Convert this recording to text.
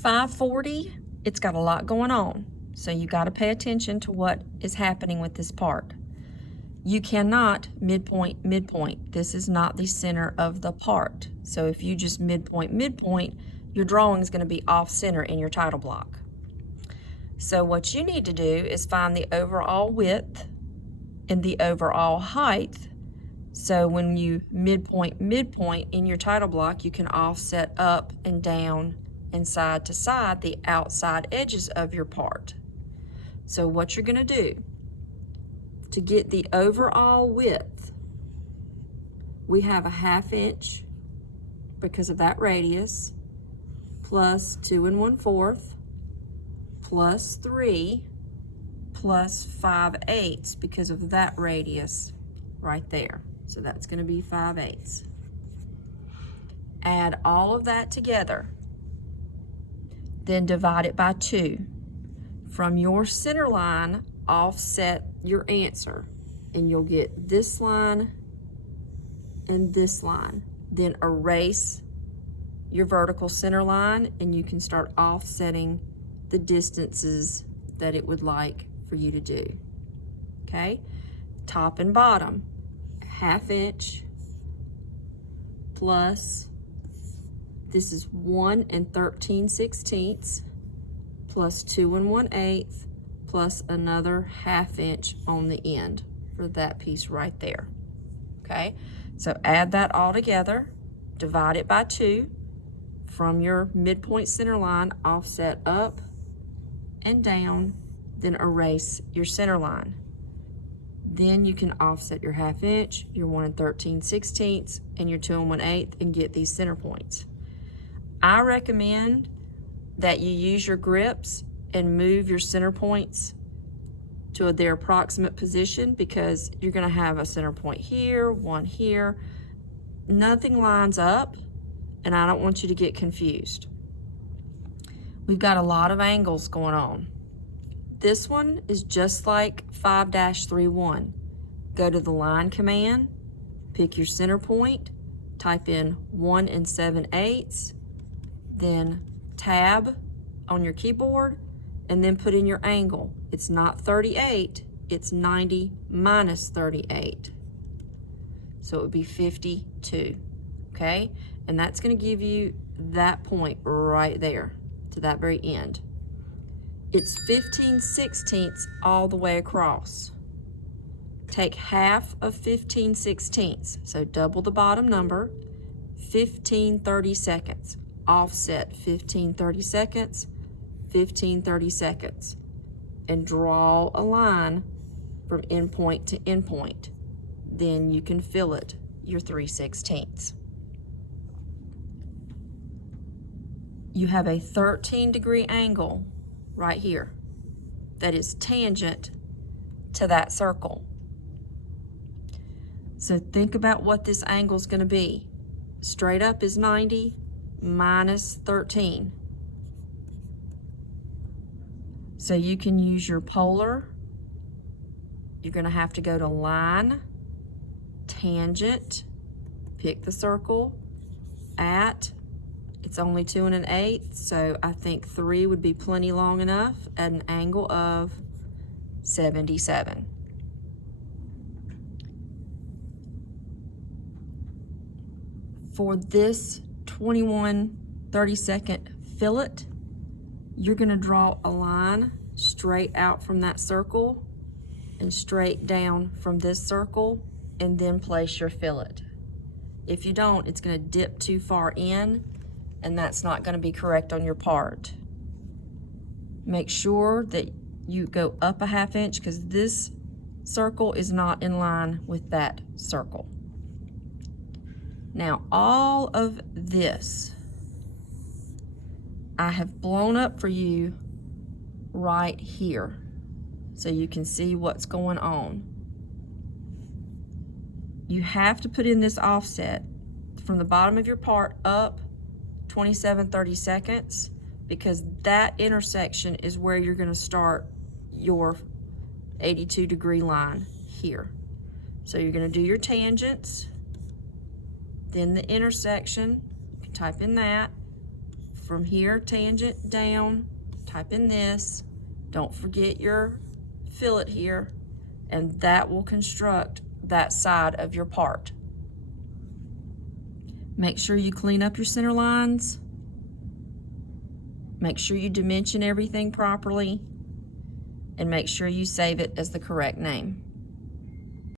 540, it's got a lot going on. So you got to pay attention to what is happening with this part. You cannot midpoint, midpoint. This is not the center of the part. So if you just midpoint, midpoint, your drawing is going to be off center in your title block. So what you need to do is find the overall width and the overall height. So when you midpoint, midpoint in your title block, you can offset up and down and side to side the outside edges of your part. So what you're going to do to get the overall width, we have a 1/2 inch because of that radius, plus 2 1/4, plus 3, plus 5/8 because of that radius right there. So that's going to be 5/8. Add all of that together, then divide it by 2. From your center line, offset your answer, and you'll get this line and this line. Then erase your vertical center line, and you can start offsetting the distances that it would like for you to do. Okay? Top and bottom, 1/2 inch plus, this is 1 13/16 plus 2 1/8 plus another 1/2 inch on the end for that piece right there. Okay, so add that all together, divide it by 2. From your midpoint center line, offset up and down, then erase your center line. Then you can offset your 1/2 inch, your 1 13/16, and your 2 1/8 and get these center points. I recommend that you use your grips and move your center points to their approximate position, because you're going to have a center point here, one here. Nothing lines up, and I don't want you to get confused. We've got a lot of angles going on. This one is just like 5-31. Go to the line command, pick your center point, type in 1 7/8, then tab on your keyboard, and then put in your angle. It's not 38, it's 90 minus 38. So it would be 52, okay? And that's gonna give you that point right there to that very end. It's 15/16 all the way across. Take half of 15/16, so double the bottom number, 15/32. Offset 15/32, 15/32, and draw a line from endpoint to endpoint. Then you can fillet your 3/16. You have a 13-degree angle right here that is tangent to that circle. So think about what this angle is going to be. Straight up is 90 minus 13. So you can use your polar. You're going to have to go to line, tangent, pick the circle, at, it's only 2 1/8, so I think 3 would be plenty long enough, at an angle of 77. For this 21/32 fillet, you're going to draw a line straight out from that circle and straight down from this circle, and then place your fillet. If you don't, it's going to dip too far in, and that's not going to be correct on your part. Make sure that you go up a 1/2 inch, because this circle is not in line with that circle. Now, all of this I have blown up for you right here, so you can see what's going on. You have to put in this offset from the bottom of your part up 27/32, because that intersection is where you're going to start your 82-degree line here. So you're going to do your tangents, then the intersection, you can type in that, from here, tangent down, type in this. Don't forget your fillet here, and that will construct that side of your part. Make sure you clean up your center lines. Make sure you dimension everything properly, and make sure you save it as the correct name.